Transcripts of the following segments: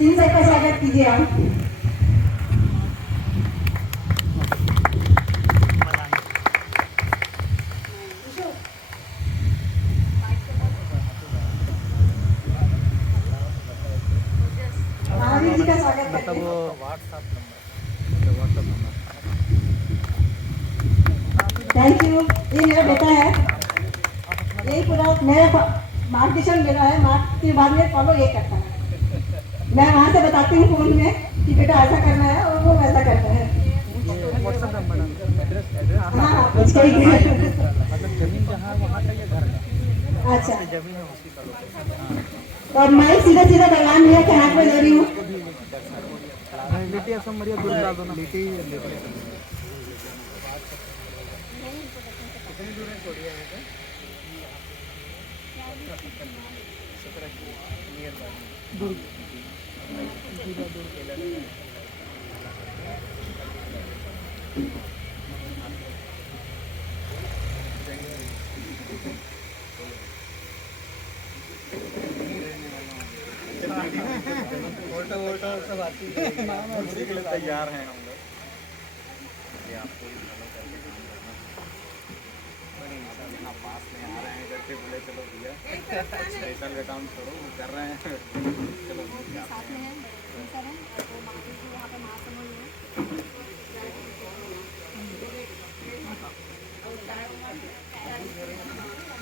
Singh sir का स्वागत कीजिए आप। महावीर जी का स्वागत करते हैं। Thank you. ये मेरा बेटा है, यही पूरा मेरा मार्गदर्शन मेरा है, मार्ग के बाद में फॉलो ये करता है। मैं वहाँ से बताती हूँ फोन में कि बेटा ऐसा करना है और वो वैसा करता है। हाँ पूछ के ही मतलब जमीन जहाँ वहाँ का ये घर है। अच्छा जमीन है उसी का लोकेशन। और मैं सीधा सीधा भगवान भैया के हाथ में दे रही हूँ। लिट्टी असम मरिया दूर डाल दो ना। लिट्टी कितनी दूर है छोड़ी है यहाँ से? दूर फोटो सब आती है उसी के लिए तैयार हैं हम लोग। ये आपको ही फॉलो करके काम करना बड़े इंसान यहाँ पास में आ रहे हैं करके बोले चलो भैया स्पेशल का काम छोड़ो कर रहे हैं चलो साथ में है वो महावीर जी यहाँ पे महासमुंद में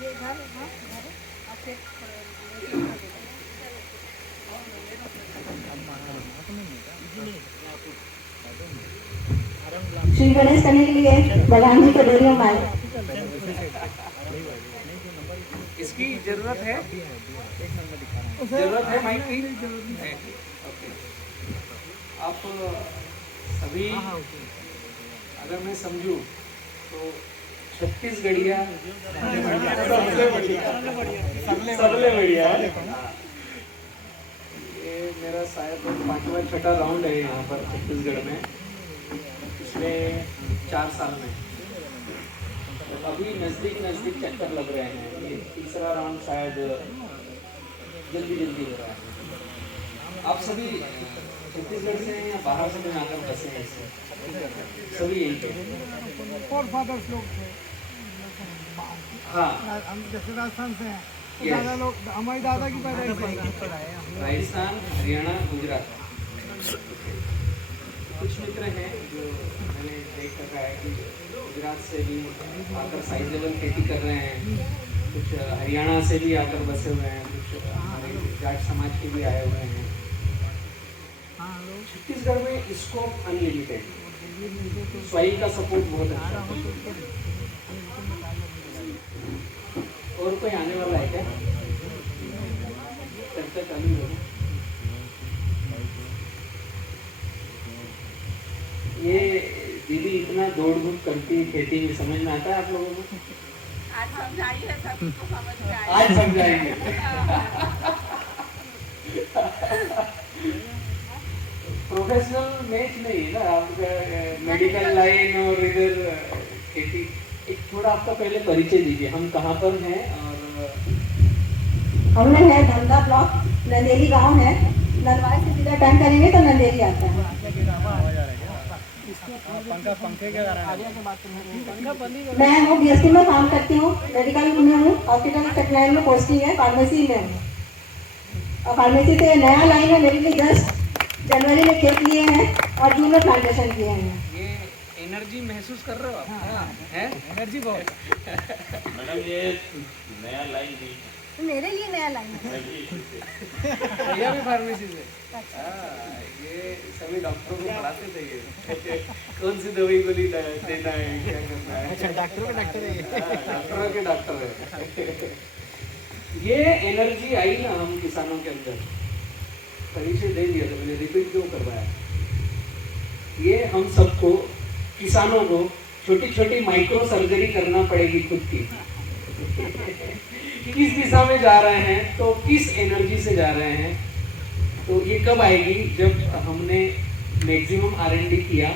ये घर श्री गणेश करने के लिए भगवान जी को दे रही हूँ माइक। इसकी जरूरत है माइक की ओके। आप सभी अगर मैं समझूं तो छत्तीसगढ़िया सबले बढ़िया है। ये मेरा शायद 5वां 6वां राउंड है यहाँ पर छत्तीसगढ़ में पिछले 4 साल में। तो अभी नज़दीक चक्कर लग रहे हैं। ये तीसरा राउंड शायद जल्दी हो रहा है। आप सभी छत्तीसगढ़ से हैं या बाहर से कोई आकर बसे हैं? सभी यहीं पे फादर्स लोग थे। हाँ हम जैसे राजस्थान से हैं तो Yes. दादा लोग हमारी दादा की पैदाइश राजस्थान हरियाणा गुजरात कुछ मित्र हैं जो मैंने देख रखा है कि गुजरात से भी आकर साइजेबल खेती कर रहे हैं, कुछ हरियाणा से भी आकर बसे हुए हैं, कुछ हमारे जाट समाज के भी आए हुए हैं। छत्तीसगढ़ में स्कोप अनलिमिटेड, सॉइल का सपोर्ट बहुत अच्छा है। और कोई आने वाला है क्या? चर्चा चालू हो। ये दीदी इतना दौड़ धूप करती खेती में, समझ में आता है आप लोगों को? आज समझाइए, सबको समझ में आएगा। आज समझाएंगे। प्रोफेशनल मैच नहीं है ना आपका, मेडिकल लाइन और इधर खेती। एक थोड़ा आपका पहले परिचय दीजिए, हम कहाँ पर हैं और हमने है धंधा ब्लॉक, नंदेली गांव है। नलवाई से सीधा टर्न करेंगे तो नंदेली आता है। पंखे के मैं हूँ बीएससी में काम करती हूँ, मेडिकल में हूँ, हॉस्पिटल सेक्टर में पोस्टिंग है, फार्मेसी में हूँ। और फार्मेसी से नया लाइन है मेरे लिए। जस्ट जनवरी में खेत लिए हैं और जून में प्लांटेशन किए हैं। ये एनर्जी महसूस कर रहे हो आप? हैं? एनर्जी बहुत। मैडम ये नया लाइन नहीं, मेरे लिए नया लाइन है। भैया भी फार्मेसी से। ये सभी डॉक्टरों को पढ़ाते थे ये कौन सी दवाई गोली देना है, क्या करना है। अच्छा डॉक्टरों के डॉक्टर है, डॉक्टरों के डॉक्टर है। ये एनर्जी आई ना हम किसानों के अंदर, परिचय दे दिया तो मैंने रिपीट क्यों करवाया। ये हम सबको किसानों को छोटी छोटी माइक्रो सर्जरी करना पड़ेगी खुद की। किस दिशा में जा रहे हैं, तो किस एनर्जी से जा रहे हैं, तो ये कब आएगी जब हमने मैक्सिमम R&D किया,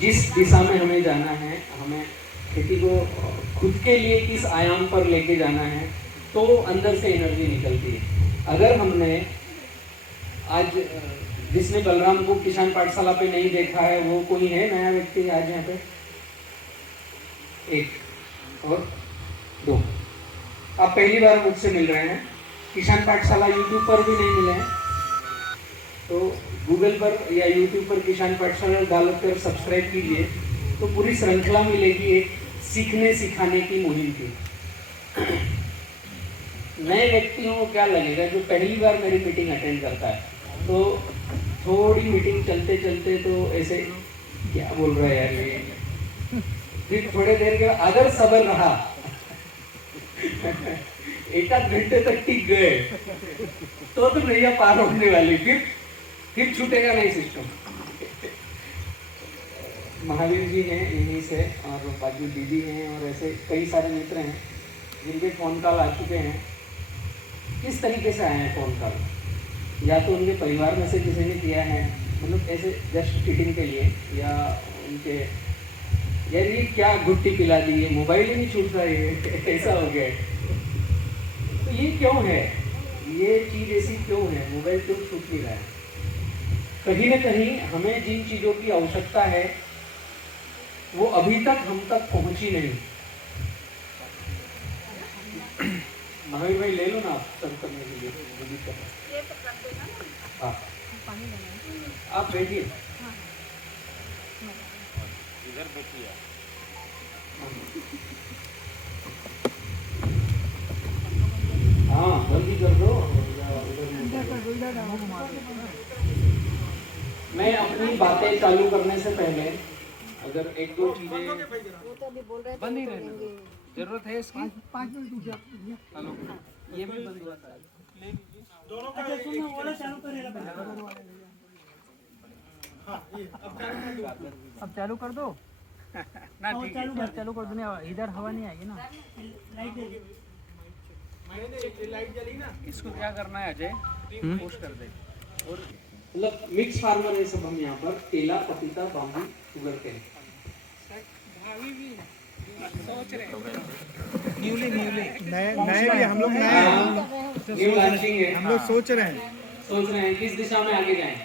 जिस दिशा में हमें जाना है, हमें खेती को खुद के लिए किस आयाम पर लेके जाना है, तो अंदर से एनर्जी निकलती है। अगर हमने आज जिसने बलराम को किसान पाठशाला पे नहीं देखा है वो कोई है नया व्यक्ति आज यहाँ पे? एक और दो। आप पहली बार मुझसे मिल रहे हैं। किसान पाठशाला यूट्यूब पर भी नहीं मिले हैं तो गूगल पर या यूट्यूब पर किसान पाठशाला डालकर सब्सक्राइब कीजिए तो पूरी श्रृंखला मिलेगी एक सीखने सिखाने की मुहिम की। नए व्यक्तियों को क्या लगेगा जो पहली बार मेरी मीटिंग अटेंड करता है तो थोड़ी मीटिंग चलते चलते तो ऐसे क्या बोल रहा है यार ये, फिर थोड़े देर के अगर सब्र रहा एक आध घंटे तक टिक गए तो नैया पार होने वाली, फिर छूटेगा नहीं सिस्टम। महावीर जी हैं यहीं से और बाजू दीदी हैं और ऐसे कई सारे मित्र हैं जिनके फ़ोन कॉल आ चुके हैं। किस तरीके से आए हैं फ़ोन कॉल? या तो उनके परिवार में से किसी ने किया है, मतलब ऐसे जस्ट चीटिंग के लिए, या उनके यार ये क्या गुट्टी पिला दी है, मोबाइल ही नहीं छूट रहा है ऐसा हो गया है। तो ये क्यों है, ये चीज़ ऐसी क्यों है, मोबाइल क्यों छूट नहीं रहा है? कहीं ना कहीं हमें जिन चीज़ों की आवश्यकता है वो अभी तक हम तक पहुंची नहीं। महावीर भाई ले लो ना आप सर्व करने के लिए। हाँ आप बैठिए। इधर बैठिए। हाँ जल्दी कर दो। मैं अपनी बातें चालू करने से पहले अगर एक दो चीजें बंद ही रहने दो, जरूरत है इसकी। 5 मिनट रुक जाओ। हेलो ये भी बंद हुआ था दोनों का सुनो वाला चालू करेगा पहले। हां ये अब चालू कर दो ना, ठीक है चालू कर दो। नहीं इधर हवा नहीं आएगी ना। लाइट दे मैंने लाइट जली ना। इसको क्या करना है अजय, पोस्ट कर दे। और मतलब मिक्स फार्मर है सब हम यहाँ पर, केला पपीता बाम्बू शुगर केन। भाभी भी सोच रहे न्यूली नए भी हम लोग न्यू लॉन्चिंग है। हम लोग सोच रहे हैं किस दिशा में आगे जाएं।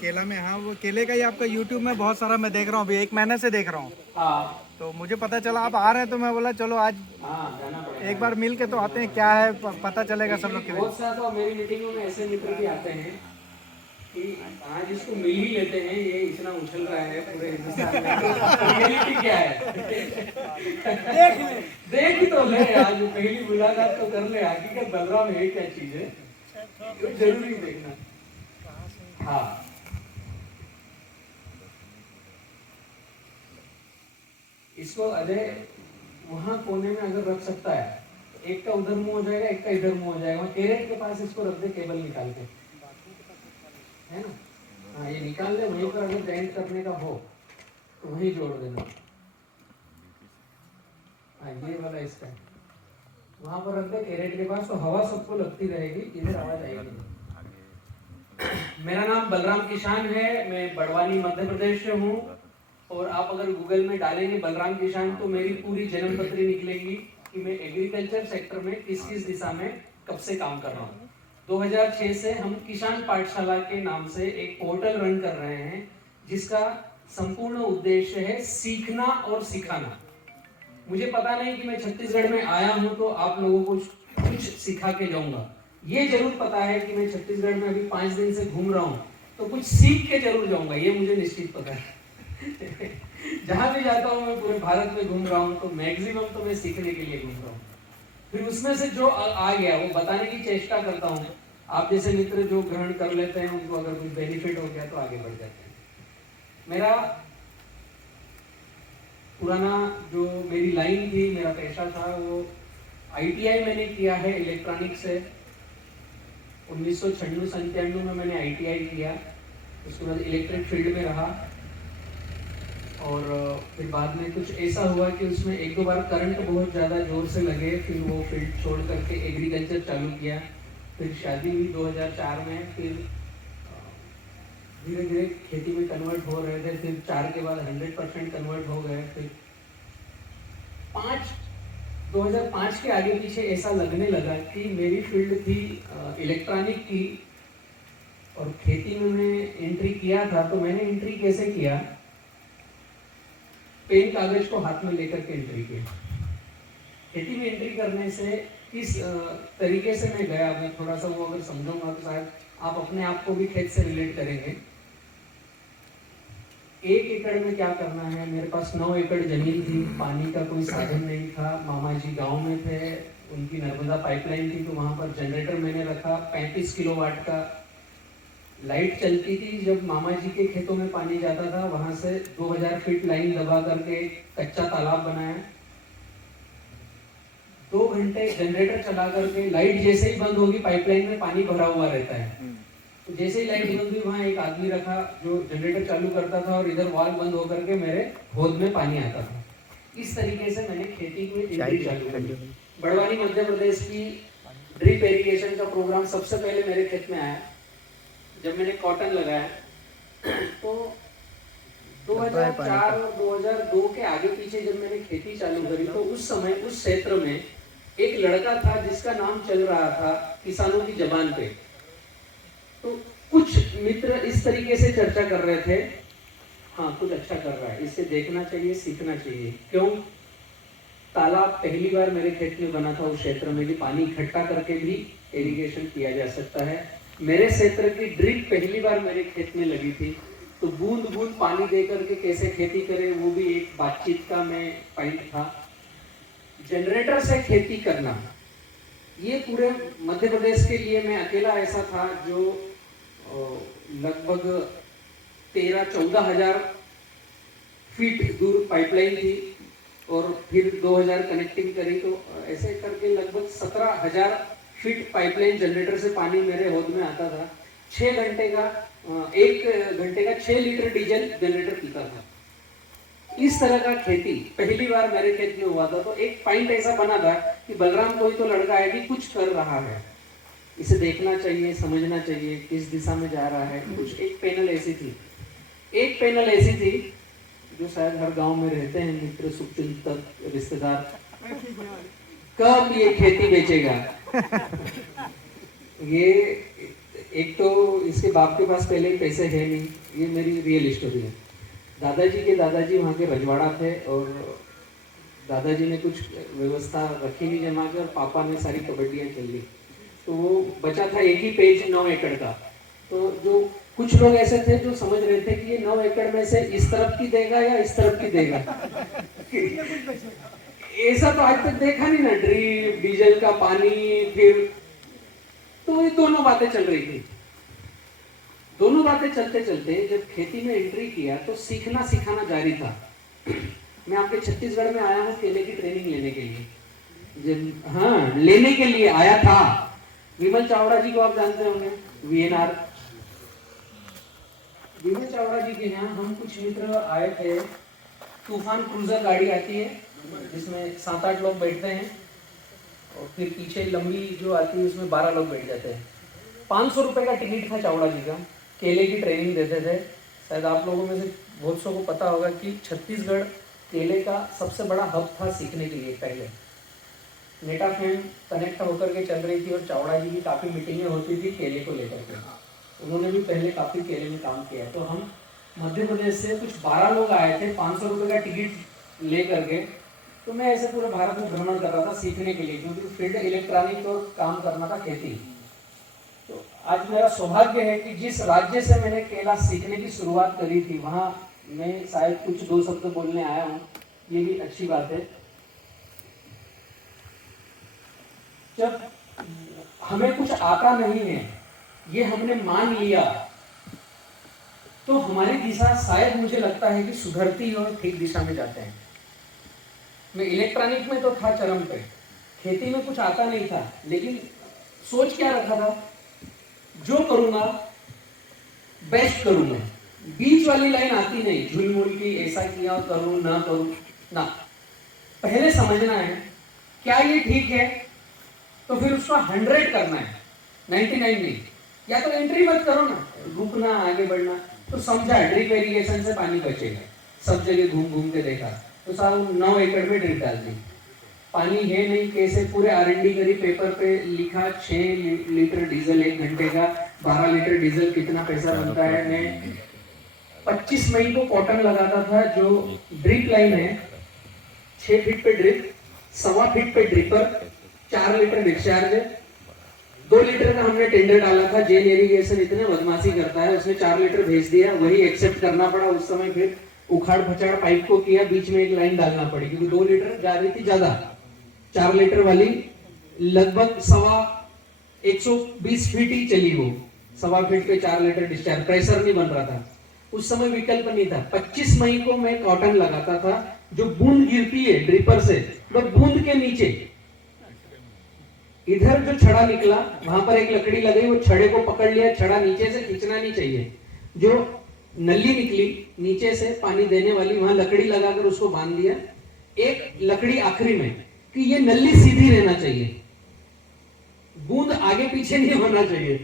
केला में। हाँ वो केले का ही आपका यूट्यूब में बहुत सारा मैं देख रहा हूँ, अभी 1 महीने से देख रहा हूँ। हाँ तो मुझे पता चला आप आ रहे हैं तो मैं बोला चलो आज जाना पड़ेगा। एक बार मिल के तो आते हैं, क्या है पता चलेगा सब लोग के लिए। बहुत सारा तो मेरी मीटिंगों में ऐसे मित्र भी आते हैं कि आज इसको मिल ही लेते हैं, ये इतना उछल रहा है पूरे हिंदुस्तान में, रियलिटी क्या है देख ही तो ले। आज पहली मुलाकात तो कर ले, हकीकत बलराम है क्या चीज है, तो जरूरी देखना। हाँ इसको अजय वहां कोने में अगर रख सकता है, एक का उधर मुंह हो जाएगा, एक का इधर मुंह हो जाएगा। कैरेट के पास इसको रख दे, केबल निकाल के, है ना। हाँ ये निकाल ले, वहीं पर अगर जॉइंट करने का हो तो वहीं जोड़ देना। हाँ ये वाला इसका वहां पर रख दे कैरेट के पास, तो हवा सबको लगती रहेगी, इधर आवाज आएगी। मेरा नाम बलराम किसान है, मैं बड़वानी मध्य प्रदेश से हूँ। और आप अगर गूगल में डालेंगे बलराम किसान तो मेरी पूरी जन्म पत्री निकलेगी कि मैं एग्रीकल्चर सेक्टर में किस किस दिशा में कब से काम कर रहा हूँ। 2006 से हम किसान पाठशाला के नाम से एक पोर्टल रन कर रहे हैं जिसका संपूर्ण उद्देश्य है सीखना और सिखाना। मुझे पता नहीं कि मैं छत्तीसगढ़ में आया हूँ तो आप लोगों को कुछ सिखा के जाऊंगा, ये जरूर पता है कि मैं छत्तीसगढ़ में अभी 5 दिन से घूम रहा हूँ तो कुछ सीख के जरूर जाऊंगा, ये मुझे निश्चित पता है। जहां भी जाता हूँ मैं पूरे भारत में घूम रहा हूँ तो मैक्सिमम तो मैं सीखने के लिए घूम रहा हूँ। फिर उसमें से जो आ गया वो बताने की चेष्टा करता हूँ। आप जैसे मित्र जो ग्रहण कर लेते हैं उनको अगर कुछ बेनिफिट हो गया तो आगे बढ़ जाते हैं। मेरा पुराना जो मेरी लाइन थी, मेरा पेशा था, वो ITI मैंने किया है इलेक्ट्रॉनिक्स से। 1996-97 में मैंने ITI किया, उसके बाद इलेक्ट्रिक फील्ड में रहा और फिर बाद में कुछ ऐसा हुआ कि उसमें 1-2 बार करंट बहुत ज़्यादा जोर से लगे, फिर वो फील्ड छोड़ करके एग्रीकल्चर चालू किया। फिर शादी हुई 2004 में, फिर धीरे धीरे खेती में कन्वर्ट हो रहे थे, फिर 4 के बाद 100% कन्वर्ट हो गए। फिर 2005 के आगे पीछे ऐसा लगने लगा कि मेरी फील्ड थी इलेक्ट्रॉनिक की और खेती में मैं एंट्री किया था, तो मैंने एंट्री कैसे किया, पेन कागज को हाथ में लेकर के एंट्री किया। खेती में एंट्री करने से किस तरीके से मैं गया, मैं थोड़ा सा वो अगर समझाऊंगा तो शायद आप अपने आप को भी खेत से रिलेट करेंगे। 1 एकड़ में क्या करना है, मेरे पास 9 एकड़ जमीन थी, पानी का कोई साधन नहीं था, मामा जी गांव में थे, उनकी नर्मदा पाइपलाइन थी, तो वहां पर जनरेटर मैंने रखा 35 किलोवाट का। लाइट चलती थी जब मामा जी के खेतों में पानी जाता था, वहां से 2000 फीट लाइन दबा करके कच्चा तालाब बनाया। 2 घंटे जनरेटर चला करके, लाइट जैसे ही बंद होगी पाइपलाइन में पानी भरा हुआ रहता है, तो जैसे ही लाइट बंद हुई वहां एक आदमी रखा जो जनरेटर चालू करता था और इधर वाल्व बंद होकर के मेरे होद में पानी आता था। इस तरीके से मैंने खेती में एंट्री चालू की। बड़वानी मध्य प्रदेश की ड्रिप इरिगेशन का प्रोग्राम सबसे पहले मेरे खेत में आया जब मैंने कॉटन लगाया। तो 2004 और 2002 के आगे पीछे जब मैंने खेती चालू करी, तो उस समय उस क्षेत्र में एक लड़का था जिसका नाम चल रहा था किसानों की जबान पे। तो कुछ मित्र इस तरीके से चर्चा कर रहे थे, हाँ कुछ अच्छा कर रहा है, इससे देखना चाहिए, सीखना चाहिए। क्यों? तालाब पहली बार मेरे खेत में बना था उस क्षेत्र में, भी पानी इकट्ठा करके भी इरिगेशन किया जा सकता है। मेरे क्षेत्र की ड्रिप पहली बार मेरे खेत में लगी थी, तो बूंद बूंद पानी दे करके कैसे खेती करें, वो भी एक बातचीत का मैं पॉइंट था। जनरेटर से खेती करना, ये पूरे मध्य प्रदेश के लिए मैं अकेला ऐसा था जो लगभग 13-14 हजार फीट दूर पाइपलाइन थी, और फिर 2000 कनेक्टिंग करी, तो ऐसे करके लगभग 17,000 फीट पाइपलाइन जनरेटर से पानी मेरे होद में आता था। 1 घंटे का 6 लीटर डीजल जनरेटर पीता था। इस तरह का खेती पहली बार मेरे खेत में हुआ था। तो एक पॉइंट ऐसा बना था कि बलराम कोई तो लड़का है कि कुछ कर रहा है, इसे देखना चाहिए, समझना चाहिए किस दिशा में जा रहा है। कुछ एक पैनल ऐसी थी जो शायद हर गांव में रहते हैं मित्र, शुभचिंतक, रिश्तेदार, कब ये खेती बेचेगा। ये एक तो इसके बाप के पास पहले ही पैसे है नहीं, ये मेरी रियल स्टोरी है। दादाजी के दादाजी वहाँ के रजवाड़ा थे, और दादाजी ने कुछ व्यवस्था रखी नहीं जमा के, और पापा ने सारी कबड्डियाँ खेल ली। तो वो बचा था एक ही पेज 9 एकड़ का। तो जो कुछ लोग ऐसे थे जो समझ रहे थे कि ये 9 एकड़ में से इस तरफ की देगा या इस तरफ की देगा। ऐसा तो आज तक देखा नहीं ना, ड्रिप, डीजल का पानी, फिर तो ये दोनों बातें चल रही थी। दोनों बातें चलते चलते जब खेती में एंट्री किया तो सीखना सिखाना जारी था। मैं आपके छत्तीसगढ़ में आया हूँ केले की ट्रेनिंग लेने के लिए, लेने के लिए आया था। विमल चावड़ा जी को आप जानते होंगे, VNR। विमल चावड़ा जी के यहाँ हम कुछ मित्र आए थे। तूफान क्रूजर गाड़ी आती है जिसमें 7-8 लोग बैठते हैं, और फिर पीछे लंबी जो आती है उसमें 12 लोग बैठ जाते हैं। 500 रुपये का टिकट था चावड़ा जी का, केले की ट्रेनिंग देते थे। शायद आप लोगों में से बहुत सौ को पता होगा कि छत्तीसगढ़ केले का सबसे बड़ा हब था सीखने के लिए। पहले नेटाफेम कनेक्ट होकर के चल रही थी, और चावड़ा जी की काफ़ी मीटिंगें होती थी केले को लेकर के। उन्होंने भी पहले काफ़ी केले में काम किया। तो हम मध्य प्रदेश से कुछ 12 लोग आए थे 500 रुपये का टिकट ले करके। तो मैं ऐसे पूरे भारत में भ्रमण कर रहा था सीखने के लिए, क्योंकि फील्ड इलेक्ट्रॉनिक और काम करना था खेती। तो आज मेरा सौभाग्य है कि जिस राज्य से मैंने केला सीखने की शुरुआत करी थी, वहाँ मैं शायद कुछ 2 शब्द बोलने आया हूँ, ये भी अच्छी बात है। जब हमें कुछ आता नहीं है, ये हमने मान लिया, तो हमारी दिशा शायद मुझे लगता है कि सुधरती और ठीक दिशा में जाते हैं। मैं इलेक्ट्रॉनिक में तो था चरम पे, खेती में कुछ आता नहीं था, लेकिन सोच क्या रखा था, जो करूंगा बेस्ट करूंगा। बीच वाली लाइन आती नहीं, झुलमुल की, ऐसा किया करूं ना करूं ना। पहले समझना है क्या ये ठीक है, तो फिर उसको 100 करना है, 99 नहीं। या तो एंट्री मत करो ना, रुकना, आगे बढ़ना। तो समझा ड्रिप इरिगेशन से पानी बचेगा, सब जगह घूम घूम के देखा, तो साहब 9 एकड़ में ड्रिप डाल दी, पानी है नहीं, कैसे पूरे R&D करी, पेपर पे लिखा 6 लीटर डीजल 1 घंटे का, 12 लीटर डीजल कितना पैसा बनता है। मैं 25 मई को कॉटन लगाता था, जो ड्रिप लाइन है 6 फीट पे ड्रिप, 1.25 फीट पे ड्रिपर, 4 लीटर डिस्चार्ज है। 2 लीटर का हमने टेंडर डाला था, जेल इरिगेशन इतने बदमाशी करता है, उसने 4 लीटर भेज दिया, वही एक्सेप्ट करना पड़ा उस समय। फिर उखाड़ फचाड़ पाइप को किया, बीच में एक लाइन डालना पड़ी क्योंकि 2 लीटर जा रही थी ज्यादा। 4 लीटर वाली लगभग 120 फीट ही चली, वो 1.25 फीट पे 4 लीटर डिस्चार्ज, प्रेशर नहीं बन रहा था उस समय, विकल्प नहीं था। 25 मई को मैं कॉटन लगाता था, जो बूंद गिरती है ड्रिपर से, तो बूंद के नीचे इधर जो छड़ा निकला वहां पर एक लकड़ी लगी, वो छड़े को पकड़ लिया, छड़ा नीचे से खींचना नहीं चाहिए। जो नली निकली नीचे से पानी देने वाली, वहां लकड़ी लगाकर उसको बांध दिया। एक लकड़ी आखिरी में कि ये नली सीधी रहना चाहिए, बूंद आगे पीछे नहीं होना चाहिए।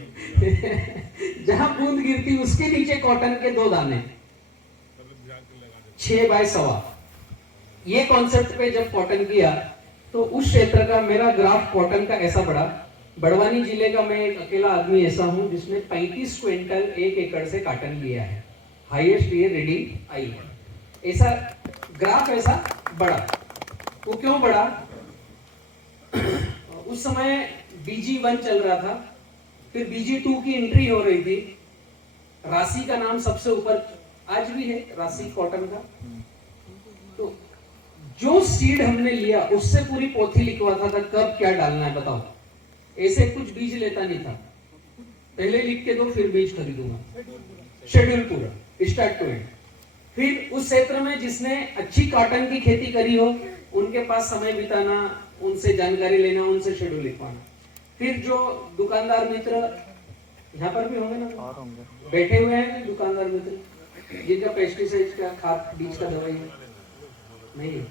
जहां बूंद गिरती उसके नीचे कॉटन के 2 दाने, 6 बाय 1.25। ये कॉन्सेप्ट पे जब कॉटन किया तो उस क्षेत्र का मेरा ग्राफ कॉटन का ऐसा बढ़ा। बड़वानी जिले का मैं एक अकेला आदमी ऐसा हूं जिसने 35 क्विंटल 1 एकड़ से कॉटन लिया है, हाईएस्ट ये रीडिंग आई है। ऐसा ग्राफ ऐसा बढ़ा। वो क्यों बढ़ा? उस समय BG1 चल रहा था, फिर BG2 की एंट्री हो रही थी। राशि का नाम सबसे ऊपर आज भी है, राशि कॉटन का। तो जो सीड हमने लिया उससे पूरी पोथी लिखवाता था, कब क्या डालना है बताओ। ऐसे कुछ बीज लेता नहीं था, पहले लिख के दो फिर बीज खरीदूंगा, शेड्यूल पूरा स्टार्ट टू एंड। फिर उस क्षेत्र में जिसने अच्छी कॉटन की खेती करी हो उनके पास समय बिताना, उनसे जानकारी लेना, उनसे शेड्यूल लिखवाना। फिर जो दुकानदार मित्र यहाँ पर भी होंगे ना, बैठे हुए हैं दुकानदार मित्र जिनका पेस्टिसाइड का खाद बीज का दवाई नहीं है,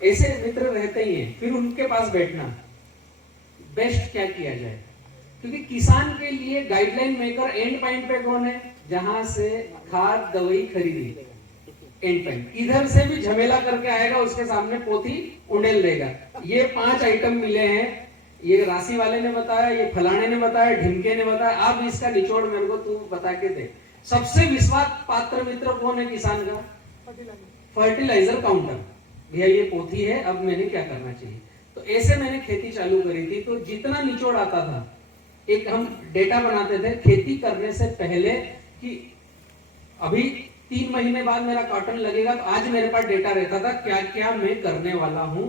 ऐसे मित्र रहते ही हैं। फिर उनके पास बैठना, बेस्ट क्या किया जाए, क्योंकि किसान के लिए गाइडलाइन मेकर एंड पॉइंट पे कौन है, जहां से खाद दवाई खरीदी, एंड पॉइंट। इधर से भी झमेला करके आएगा, उसके सामने पोथी उंडेल देगा। ये 5 आइटम मिले हैं, ये राशि वाले ने बताया, ये फलाने ने बताया, ढिमके ने बताया, अब इसका निचोड़ मेरे को तू बता के दे। सबसे विश्वास पात्र मित्र कौन है किसान का? Fertilizer counter. भैया ये पोथी है, अब मैंने क्या करना चाहिए। तो ऐसे मैंने खेती चालू करी थी। तो जितना निचोड़ आता था, एक हम डेटा बनाते थे खेती करने से पहले कि अभी 3 महीने बाद मेरा कॉटन लगेगा, तो आज मेरे पास डेटा रहता था क्या क्या मैं करने वाला हूं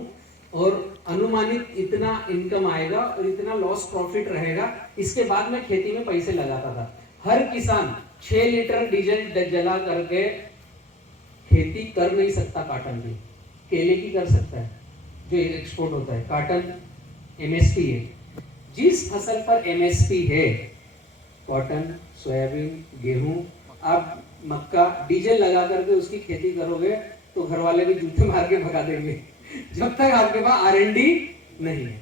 और अनुमानित इतना इनकम आएगा और इतना लॉस प्रॉफिट रहेगा। इसके बाद मैं खेती में पैसे लगाता था। हर किसान 6 लीटर डीजल जला करके खेती कर नहीं सकता कॉटन की, केले की कर सकता है जो एक्सपोर्ट होता है। कॉटन MSP है, जिस फसल पर MSP है, कॉटन, सोयाबीन, गेहूं, आप मक्का, डीजल लगा करके उसकी खेती करोगे तो घर वाले भी जूते मार के भगा देंगे जब तक आपके पास R&D नहीं है।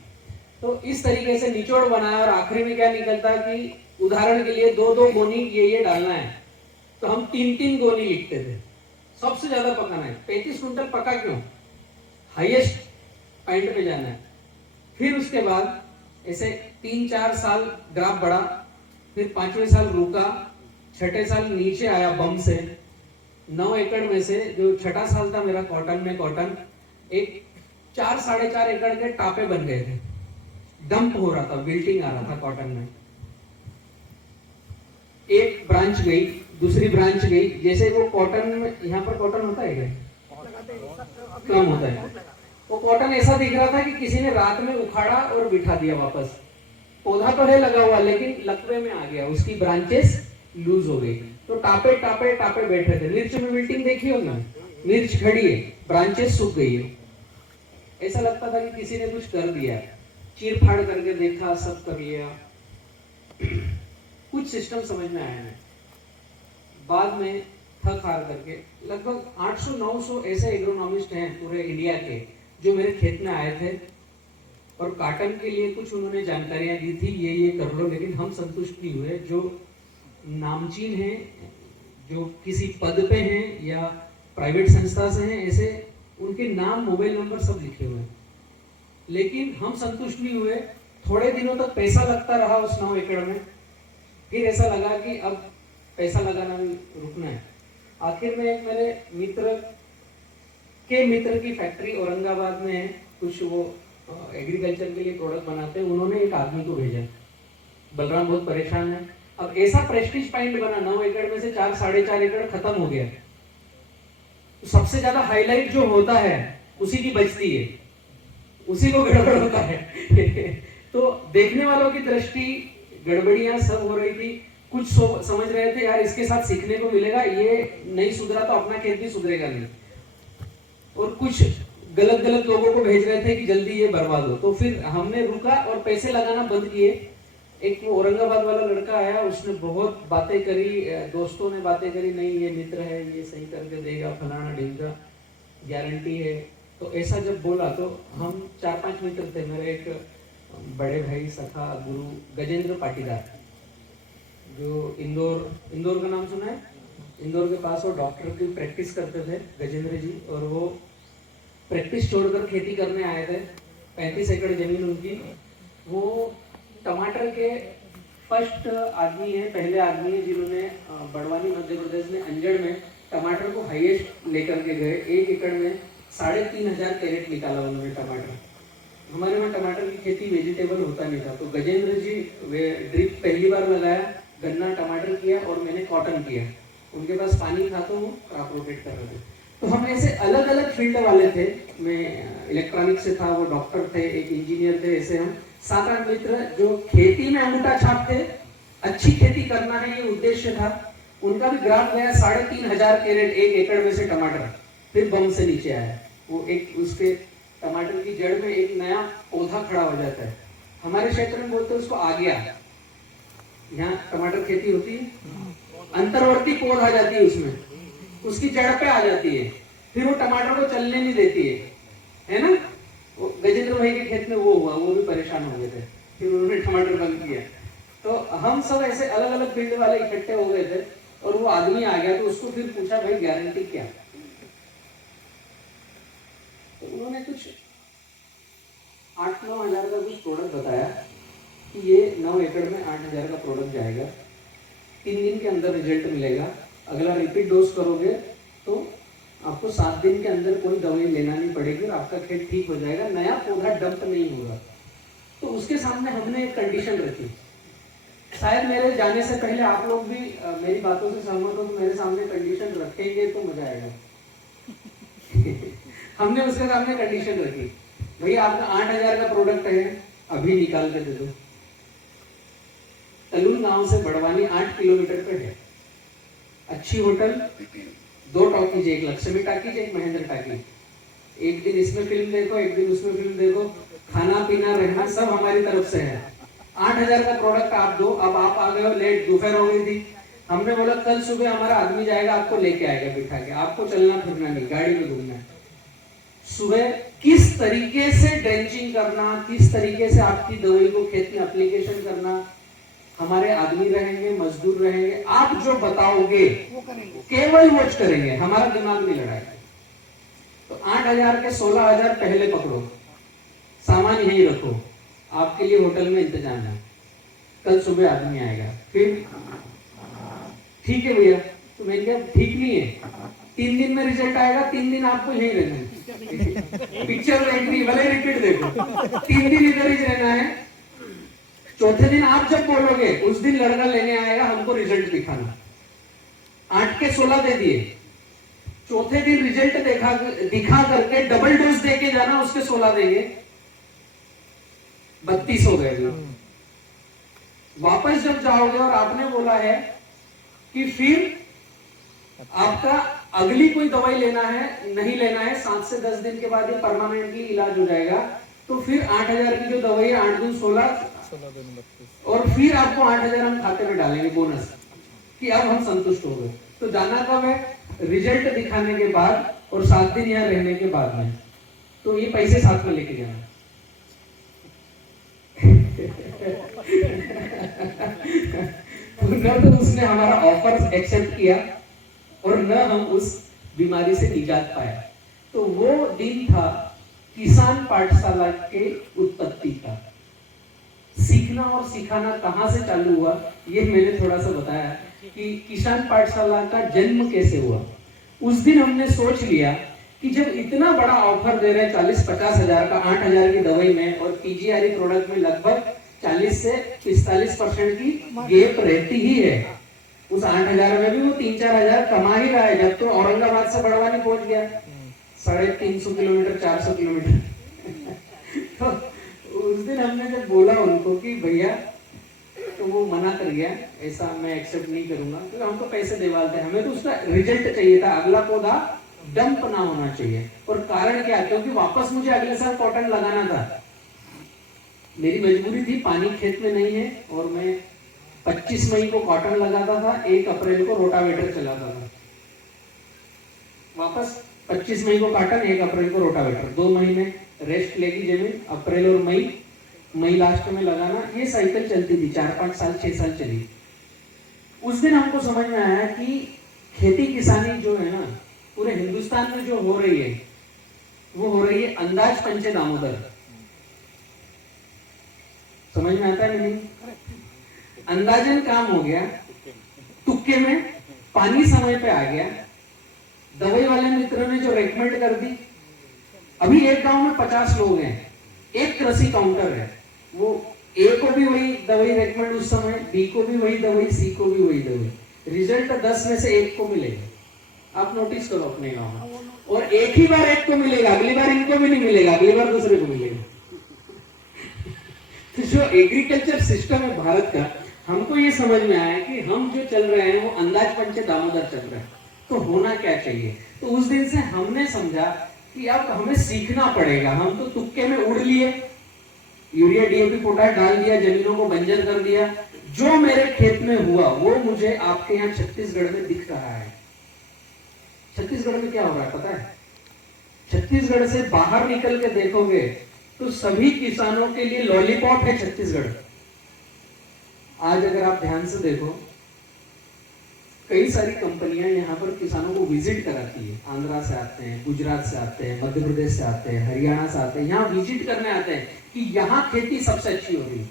तो इस तरीके से निचोड़ बनाया और आखिरी में क्या निकलता कि उदाहरण के लिए 2-2 गोनी ये डालना है, तो हम 3-3 गोनी लिखते थे। सबसे ज्यादा पकाना है, 35 कुंटल पका क्यों? हाईएस्ट पॉइंट पे जाना है। फिर उसके बाद ऐसे 3-4 साल ग्राफ बढ़ा, फिर 5वें साल रुका, 6ठे साल नीचे आया बम से। 9 एकड़ में से जो 6ठा साल था मेरा कॉटन में, कॉटन एक 4-4.5 एकड़ के टापे बन गए थे, डंप हो रहा था, विल्टिंग आ रहा था कॉटन में। एक ब्रांच गई, दूसरी ब्रांच गई, जैसे वो कॉटन में, यहाँ पर कॉटन होता है क्या? कम होता है। वो कॉटन ऐसा दिख रहा था कि किसी ने रात में उखाड़ा और बिठा दिया वापस। पौधा तो है लगा हुआ लेकिन लकवे में आ गया, उसकी ब्रांचेस लूज हो गई। तो टापे टापे टापे बैठ रहे थे। मिर्च में विल्टिंग देखी हो ना, मिर्च खड़ी है, ब्रांचेस सूख गई है। ऐसा लगता था कि किसी ने कुछ कर दिया। चीर फाड़ करके देखा, सब कर लिया, कुछ सिस्टम समझ में आया नहीं। बाद में थक हार करके लगभग 800-900 ऐसे एग्रोनॉमिस्ट हैं पूरे इंडिया के जो मेरे खेत में आए थे और कॉटन के लिए कुछ उन्होंने जानकारियां दी थी, ये कर लो, लेकिन हम संतुष्ट नहीं हुए। जो नामचीन हैं, जो किसी पद पे हैं या प्राइवेट संस्था से हैं, ऐसे उनके नाम, मोबाइल नंबर सब लिखे हुए हैं। लेकिन हम संतुष्ट नहीं हुए। थोड़े दिनों तक पैसा लगता रहा उस 9 एकड़ में, फिर ऐसा लगा कि अब पैसा लगाना भी रुकना है। आखिर में एक मेरे मित्र की फैक्ट्री औरंगाबाद में है, कुछ वो एग्रीकल्चर के लिए प्रोडक्ट बनाते हैं, उन्होंने एक आदमी को भेजा। बलराम बहुत परेशान है। अब ऐसा प्रेस्टीज पॉइंट बना, 9 एकड़ में से 4-4.5 एकड़ खत्म हो गया। तो सबसे ज्यादा हाईलाइट जो होता है उसी की बचती है, उसी को गड़बड़ होता है। तो देखने वालों की दृष्टि गड़बड़ियां सब हो रही थी। कुछ समझ रहे थे यार इसके साथ सीखने को मिलेगा, ये नहीं सुधरा तो अपना खेत भी सुधरेगा नहीं। और कुछ गलत लोगों को भेज रहे थे कि जल्दी ये बर्बाद हो। तो फिर हमने रुका और पैसे लगाना बंद किए। एक वो औरंगाबाद वाला लड़का आया, उसने बहुत बातें करी, दोस्तों ने बातें करी, नहीं ये मित्र है, ये सही करके देगा, फलाना ढिमका, गारंटी है। तो ऐसा जब बोला तो हम 4-5 मित्र थे। मेरे एक बड़े भाई सखा गुरु गजेंद्र पाटीदार, जो इंदौर का नाम सुना है? इंदौर के पास वो डॉक्टर की प्रैक्टिस करते थे गजेंद्र जी, और वो प्रैक्टिस छोड़कर खेती करने आए थे। 35 एकड़ जमीन उनकी। वो टमाटर के फर्स्ट आदमी है, पहले आदमी है जिन्होंने बड़वानी मध्य प्रदेश में अंजड़ में टमाटर को हाईएस्ट लेकर के गए। 1 एकड़ में 3,500 कैरेट निकाला उन्होंने टमाटर। हमारे वहाँ टमाटर की खेती वेजिटेबल होता नहीं था, तो गजेंद्र जी ड्रिप पहली बार लगाया, गन्ना टमाटर किया और मैंने कॉटन किया। उनके पास पानी था तो वो क्रॉप रोटेट कर रहे थे। तो हम ऐसे अलग अलग फील्ड वाले थे। मैं इलेक्ट्रॉनिक से था, वो डॉक्टर थे, एक इंजीनियर थे। ऐसे हम 7-8 मित्र जो खेती में अंगूठा छाप थे, अच्छी खेती करना है ये उद्देश्य था। उनका भी ग्राफ गया 3,500 कैरेट 1 एकड़ में से टमाटर, फिर बम से नीचे आया। वो एक उसके टमाटर की जड़ में एक नया पौधा खड़ा हो जाता है। हमारे क्षेत्र में बोलते हैं उसको आगिया। यहाँ टमाटर खेती होती है, अंतर्वर्ती पौध आ जाती है उसमें, उसकी जड़ पे आ जाती है, फिर वो टमाटर को चलने नहीं देती है ना। वो गजेंद्र भाई के खेत में वो हुआ, वो भी परेशान हो गए थे, फिर उन्होंने टमाटर बंद किया। तो हम सब ऐसे अलग अलग फील्ड वाले इकट्ठे हो गए थे, और वो आदमी आ गया तो उसको फिर पूछा भाई गारंटी क्या? तो उन्होंने कुछ 8-9 हजार का कुछ प्रोडक्ट बताया कि ये 9 एकड़ में 8,000 का प्रोडक्ट जाएगा, 3 दिन के अंदर रिजल्ट मिलेगा। अगला रिपीट डोज करोगे तो आपको 7 दिन के अंदर कोई दवाई लेना नहीं पड़ेगी और आपका खेत ठीक हो जाएगा, नया पौधा डंप नहीं होगा। तो उसके सामने हमने एक कंडीशन रखी। शायद मेरे जाने से पहले आप लोग भी मेरी बातों से सहमत हो, तो मेरे सामने कंडीशन रखेंगे तो मजा आएगा। हमने उसके सामने कंडीशन रखी, भैया आपका 8,000 का प्रोडक्ट है, अभी निकाल के दे दो। तलून गांव से बड़वानी 8 किलोमीटर पे है। अच्छी होटल, 2 टॉकीज, एक लक्ष्मी टाकीज, एक महेंद्र टाकीज। एक दिन इसमें फिल्म देखो, एक दिन उसमें फिल्म देखो, खाना पीना रहना सब हमारी तरफ से है। 8,000 का प्रोडक्ट आप दो। अब आप आ गए हो लेट, दोपहर हो गई थी। हमने बोला कल सुबह हमारा आदमी जाएगा, आपको लेके आएगा बिठा के, आपको चलना फिरना नहीं, गाड़ी में घूमना है। सुबह किस तरीके से ड्रेंचिंग करना, किस तरीके से आपकी दवाई को खेत में एप्लीकेशन करना, हमारे आदमी रहेंगे, मजदूर रहेंगे, आप जो बताओगे केवल वो करेंगे, हमारा दिमाग नहीं लड़ाएगा। तो 8,000 के 16,000 पहले पकड़ो, सामान यहीं रखो, आपके लिए होटल में इंतजाम है, कल सुबह आदमी आएगा। फिर ठीक है भैया, तो मैंने कहा ठीक नहीं है, 3 दिन में रिजल्ट आएगा, 3 दिन आपको यहीं रहना है। पिक्चर देखनी भले रिपीट देखो, 3 दिन इधर ही रहना है। चौथे दिन आप जब बोलोगे उस दिन लड़का लेने आएगा, हमको रिजल्ट दिखाना। 8 के 16 दे दिए, चौथे दिन रिजल्ट दिखा करके डबल डोज देके जाना, उसके 16 देंगे, 32 हो गए। वापस जब जाओगे और आपने बोला है कि फिर आपका अगली कोई दवाई लेना है, नहीं लेना है, 7 से 10 दिन के बाद ये परमानेंटली इलाज हो जाएगा, तो फिर 8,000 की जो दवाई है 8 दूनी 16 और फिर आपको 8,000 हम खाते में डालेंगे बोनस, कि अब हम संतुष्ट हो गए। तो जाना कब है? रिजल्ट दिखाने के बाद और 7 दिन यहाँ रहने के बाद में। तो ये पैसे साथ में लेके जाना। न तो उसने हमारा ऑफर एक्सेप्ट किया और न हम उस बीमारी से निजात पाया। तो वो दिन था किसान पाठशाला के उत्पत्ति का। सीखना और सिखाना कहाँ से चालू हुआ, ये मैंने थोड़ा सा बताया कि किसान पाठशाला का जन्म कैसे हुआ। उस दिन हमने सोच लिया कि जब इतना बड़ा ऑफर दे रहे हैं 40-50 हजार का 8 हजार की दवाई में और पीजीआरई प्रोडक्ट में लगभग 40 से 45% की गेप रहती ही है, उस 8 हजार में भी वो 3-4 हजार कमा ही रहा है। जब तो औरंगाबाद से बड़वानी पहुंच गया 350 किलोमीटर 400 किलोमीटर तो उस दिन हमने जब बोला उनको कि भैया, तो वो मना कर गया, ऐसा मैं एक्सेप्ट नहीं करूंगा, तो हम तो पैसे देवालते हैं, हमें तो उसका रिजल्ट चाहिए था, अगला पौधा डंप ना होना चाहिए। और कारण क्या, क्योंकि वापस मुझे अगले साल कॉटन लगाना था, मेरी मजबूरी थी, पानी खेत में नहीं है और मैं 25 मई को कॉटन लगाता था, 1 अप्रैल को रोटावेटर चलाता था। वापस 25 मई को कॉटन, 1 अप्रैल को रोटावेटर, 2 महीने रेस्ट लेगी जमीन, अप्रैल और मई लास्ट में लगाना, ये साइकिल चलती थी 4-5 साल 6 साल चली। उस दिन हमको समझ में आया कि खेती किसानी जो है ना पूरे हिंदुस्तान में जो हो रही है, वो हो रही है अंदाज पंचे दामोदर। समझ में आता है नहीं? अंदाजन काम हो गया, तुक्के में, पानी समय पे आ गया, दवाई वाले मित्र ने जो रेकमेंड कर दी। अभी एक गांव में 50 लोग हैं, एक कृषि काउंटर है, वो ए को भी वही दवाई रेकमेंड उस समय, बी को भी वही दवाई, सी को भी वही दवाई, रिजल्ट 10 में से 1 को मिलेगा। आप नोटिस करो अपने गांव में, और एक ही बार 1 को मिलेगा, अगली बार इनको भी नहीं मिलेगा, अगली बार दूसरे को मिलेगा। तो जो एग्रीकल्चर सिस्टम है भारत का, हमको ये समझ में आया कि हम जो चल रहे हैं वो अंदाज पंचे दामोदर चल रहा है, तो होना क्या चाहिए। तो उस दिन से हमने समझा कि अब हमें सीखना पड़ेगा। हम तो तुक्के में उड़ लिए, यूरिया डीएपी पोटाश डाल दिया, जमीनों को बंजर कर दिया। जो मेरे खेत में हुआ वो मुझे आपके यहाँ छत्तीसगढ़ में दिख रहा है। छत्तीसगढ़ में क्या हो रहा है पता है? छत्तीसगढ़ से बाहर निकल के देखोगे तो सभी किसानों के लिए लॉलीपॉप है छत्तीसगढ़। आज अगर आप ध्यान से देखो, कई सारी कंपनियां यहाँ पर किसानों को विजिट कराती है। आंध्रा से आते हैं, गुजरात से आते हैं, मध्य प्रदेश से आते हैं, हरियाणा से आते हैं, यहाँ विजिट करने आते हैं कि यहाँ खेती सबसे अच्छी हो रही है,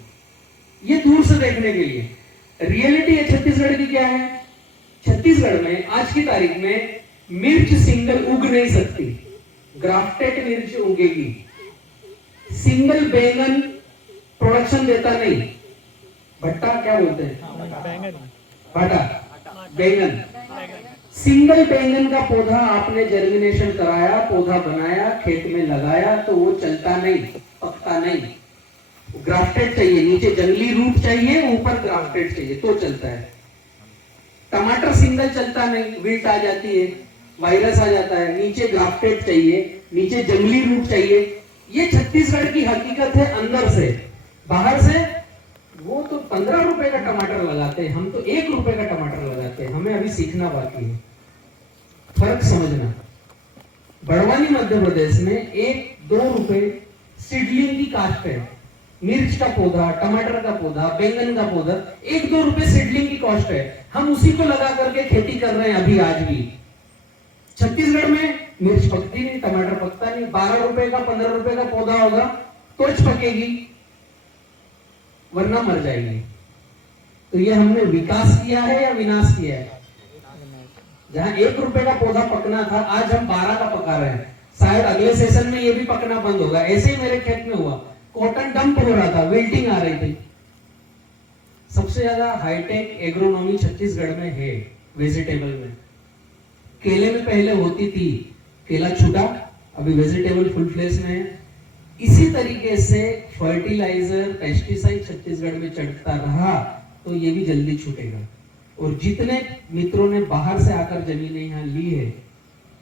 ये दूर से देखने के लिए। रियलिटी है छत्तीसगढ़ की क्या है? छत्तीसगढ़ में आज की तारीख में मिर्च सिंगल उग नहीं सकती, ग्राफ्टेड मिर्च उगेगी। सिंगल बैंगन प्रोडक्शन देता नहीं, भट्टा क्या बोलते हैं, भट्टा बैंगन। सिंगल बैंगन का पौधा आपने जर्मिनेशन कराया, पौधा बनाया, खेत में लगाया, तो वो चलता नहीं, पकता नहीं, ग्राफ्टेड चाहिए, नीचे जंगली रूट चाहिए, ऊपर ग्राफ्टेड चाहिए तो चलता है। टमाटर सिंगल चलता नहीं, विल्ट आ जाती है, वायरस आ जाता है, नीचे ग्राफ्टेड चाहिए, नीचे जंगली रूट चाहिए। ये छत्तीसगढ़ की हकीकत है। अंदर से, बाहर से वो तो 15 रुपए का टमाटर लगाते हैं, हम तो 1 रुपए का टमाटर लगाते हैं। हमें अभी सीखना बाकी है, फर्क समझना। बड़वानी मध्य प्रदेश में 1-2 रुपए सीडलिंग की कास्ट है। मिर्च का पौधा, टमाटर का पौधा, बैंगन का पौधा 1-2 रुपए सीडलिंग की कॉस्ट है। हम उसी को लगा करके खेती कर रहे हैं अभी आज भी। छत्तीसगढ़ में मिर्च पकती नहीं, टमाटर पकता नहीं, 12 रुपए का 15 रुपए का पौधा होगा तो पकेगी, वरना मर जाएगी। तो ये हमने विकास किया है या विनाश किया है? जहां 1 रुपए का पौधा पकना था, आज हम 12 का पका रहे हैं। शायद अगले सेशन में ये भी पकना बंद होगा। ऐसे ही मेरे खेत में हुआ, कॉटन डंप हो रहा था, विल्टिंग आ रही थी। सबसे ज्यादा हाईटेक एग्रोनॉमी छत्तीसगढ़ में है वेजिटेबल में। केले में पहले होती थी, केला छूटा, अभी वेजिटेबल फुल फ्लेश में है। इसी तरीके से फर्टिलाइजर, पेस्टिसाइड छत्तीसगढ़ में चढ़ता रहा तो ये भी जल्दी छूटेगा। और जितने मित्रों ने बाहर से आकर जमीनें यहाँ ली है,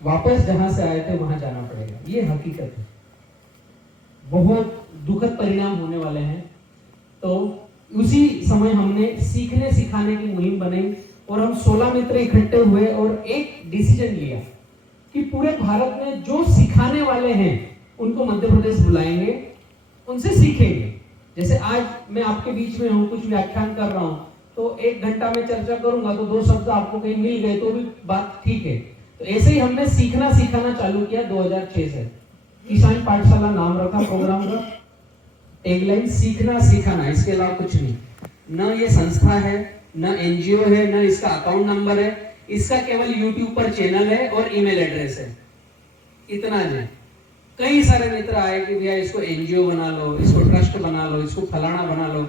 वापस जहां से आए थे वहां जाना पड़ेगा, ये हकीकत है। बहुत दुखद परिणाम होने वाले हैं। तो उसी समय हमने सीखने सिखाने की मुहिम बनाई और हम 16 मित्र इकट्ठे हुए और एक डिसीजन लिया कि पूरे भारत में जो सिखाने वाले हैं उनको मध्य प्रदेश बुलाएंगे, उनसे सीखेंगे। जैसे आज मैं आपके बीच में हूँ, कुछ व्याख्यान कर रहा हूँ, तो 1 घंटा में चर्चा करूंगा तो 2 शब्द आपको कहीं मिल गए तो भी बात ठीक है। तो ऐसे ही हमने सीखना सिखाना चालू किया 2006 से। किसान पाठशाला नाम रखा प्रोग्राम का। टैगलाइन सीखना सिखाना, इसके अलावा कुछ नहीं। न ये संस्था है, न एनजीओ है, न इसका अकाउंट नंबर है, इसका केवल यूट्यूब पर चैनल है और ईमेल एड्रेस है, इतना जी। कई सारे मित्र आए कि भैया इसको एनजीओ बना लो, इसको ट्रस्ट बना लो, इसको फलाना बना लो।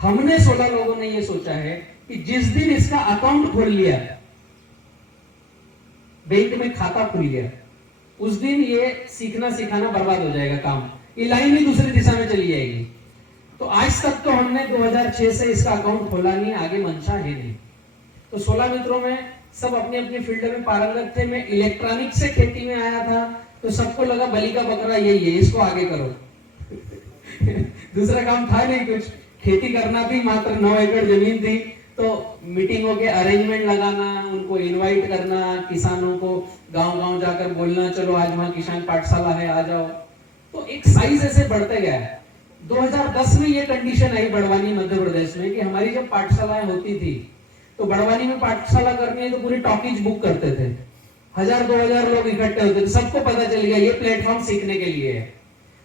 हमने 16 लोगों ने ये सोचा है कि जिस दिन इसका अकाउंट खोल लिया, बैंक में खाता खुल गया, उस दिन ये सीखना सिखाना बर्बाद हो जाएगा काम, ये लाइन ही दूसरी दिशा में चली जाएगी। तो आज तक तो हमने 2006 से इसका अकाउंट खोला नहीं, आगे मंशा है नहीं। तो 16 मित्रों में सब अपनी अपनी फील्ड में पारंगत थे। मैं इलेक्ट्रॉनिक से खेती में आया था, तो सबको लगा बलि का बकरा यही है, इसको आगे करो। दूसरा काम था नहीं कुछ, खेती करना थी, मात्र 9 एकड़ जमीन थी। तो मीटिंगों के अरेंजमेंट लगाना, उनको इनवाइट करना, किसानों को गांव-गांव जाकर बोलना, चलो आज वहां किसान पाठशाला है, आ जाओ। तो एक साइज ऐसे बढ़ते गया। 2010 में ये कंडीशन आई बड़वानी मध्य प्रदेश में कि हमारी जब पाठशालाएं होती थी, तो बड़वानी में पाठशाला करनी है तो पूरी टॉकीज बुक करते थे, 1000-2000 लोग इकट्ठे होते थे। सबको पता चल गया ये प्लेटफॉर्म सीखने के लिए है।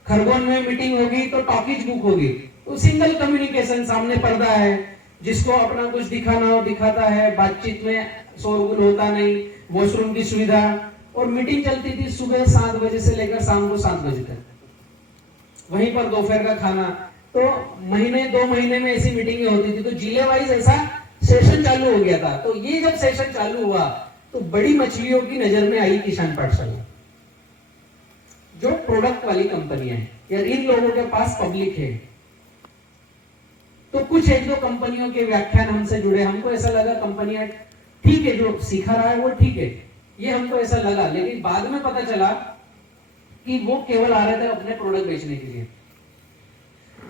खरगोन में मीटिंग होगी तो टॉकीज बुक होगी, तो सिंगल कम्युनिकेशन, सामने पर्दा है, जिसको अपना कुछ दिखाना हो दिखाता है, बातचीत में शोरगुल होता नहीं, वॉशरूम की सुविधा। और मीटिंग चलती थी सुबह 7 बजे से लेकर शाम को 7 बजे तक, वहीं पर दोपहर का खाना। तो महीने 2 महीने में ऐसी मीटिंगें होती थी। तो जिले वाइज ऐसा सेशन चालू हो गया था। तो ये जब सेशन चालू हुआ तो बड़ी मछलियों की नजर में आई किसान पाठशाला, जो प्रोडक्ट वाली कंपनियां हैं, यार इन लोगों के पास पब्लिक है। तो कुछ 1-2 कंपनियों के व्याख्यान हमसे जुड़े, हमको ऐसा लगा कंपनियां ठीक है, जो सिखा रहा है वो ठीक है, ये हमको ऐसा लगा। लेकिन बाद में पता चला कि वो केवल आ रहे थे अपने प्रोडक्ट बेचने के लिए।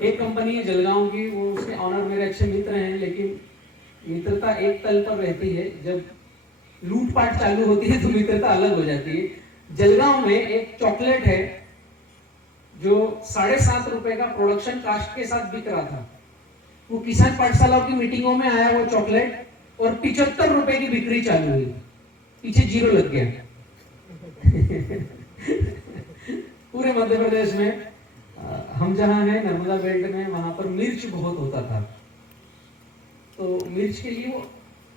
एक कंपनी है जलगांव की, वो उसके ऑनर मेरे अच्छे मित्र हैं, लेकिन मित्रता एक तल पर रहती है, जब लूटपाट चालू होती है तो मित्रता अलग हो जाती है। जलगांव में एक चॉकलेट है जो 7.5 रुपए का प्रोडक्शन कास्ट के साथ बिक रहा था। वो किसान पाठशाला की मीटिंगों में आया वो चॉकलेट, और 75 रुपए की बिक्री चालू हुई, पीछे 0 लग गया। पूरे मध्य प्रदेश में हम जहां हैं नर्मदा बेल्ट में, वहां पर मिर्च बहुत होता था। तो मिर्च के लिए वो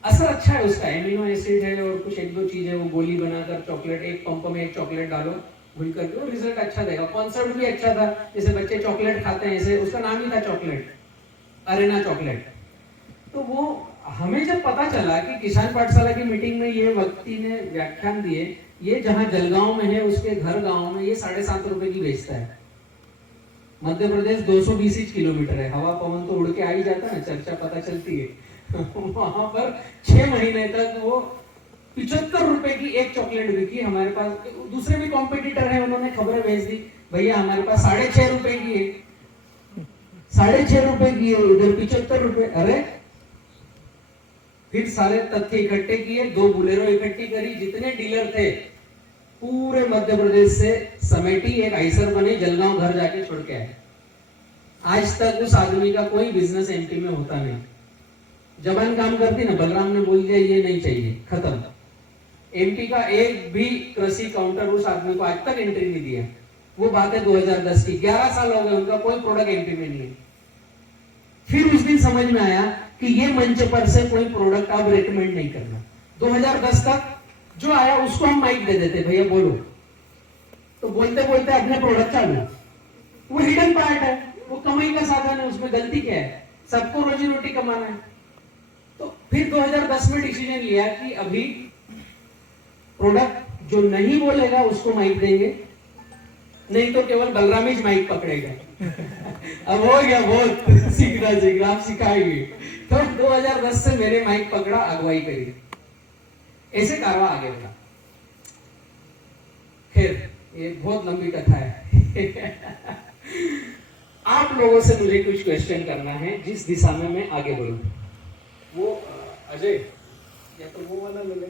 असर अच्छा है, उसका एमिनो एसिड है और कुछ 1-2 चीज है, वो गोली बनाकर चॉकलेट, एक पंप में एक चॉकलेट डालो घुल करके, वो रिजल्ट अच्छा देगा। कॉन्सेप्ट भी अच्छा था, जैसे बच्चे चॉकलेट खाते हैं ऐसे, उसका नाम ही था चॉकलेट, अरेना चॉकलेट। तो वो हमें जब पता चला कि किसान पाठशाला की मीटिंग में ये व्यक्ति ने व्याख्यान दिए, ये जहां जलगांव में है उसके घर गांव में ये 7.5 रुपए की बेचता है। मध्य प्रदेश 220 किलोमीटर है, हवा पवन तो उड़ के आ ही जाता है, चर्चा पता चलती है। वहां पर 6 महीने तक वो 75 रुपए की एक चॉकलेट बिकी। हमारे पास दूसरे भी कॉम्पिटिटर है, उन्होंने खबरें भेज दी, भैया हमारे पास 6.5 रुपए की है, 6.5 रुपए की है, इधर 75 रुपए। अरे फिर सारे तथ्य इकट्ठे किए, 2 बुलेरो इकट्ठी करी, जितने डीलर थे पूरे मध्य प्रदेश से समेटी, एक आइसर बने, जलगांव घर जाके छोड़ के आए। आज तक उस आदमी का कोई बिजनेस एमपी में होता नहीं। जबान काम करती ना, बलराम ने बोल दिया ये नहीं चाहिए, खत्म। एमपी का एक भी कृषि काउंटर उस आदमी को आज तक एंट्री नहीं दिया। वो बात है 2010 की, 11 साल हो गए, उनका कोई प्रोडक्ट एमपी में नहीं है। फिर उस दिन समझ में आया कि ये मंच पर से कोई प्रोडक्ट अब रेकमेंड नहीं करना। 2010 तक जो आया उसको हम माइक दे देते, भैया बोलो, तो बोलते बोलते अपने प्रोडक्ट चालू। वो हिडन पार्ट है, वो कमाई का साधन है, उसमें गलती क्या है, सबको रोजी रोटी कमाना है। तो फिर 2010 में डिसीजन लिया कि अभी प्रोडक्ट जो नहीं बोलेगा उसको माइक देंगे, नहीं तो केवल बलराम ही माइक पकड़ेगा। अब हो गया बहुत सीखना, आप सिखाएंगे। तो 2010 से मेरे माइक पकड़ा, अगुवाई करी, ऐसे कारवा आगे बढ़ा। खैर ये बहुत लंबी कथा है। आप लोगों से मुझे कुछ क्वेश्चन करना है, जिस दिशा में मैं आगे बढ़ूं। वो अजय या तो वो वाला ले ले।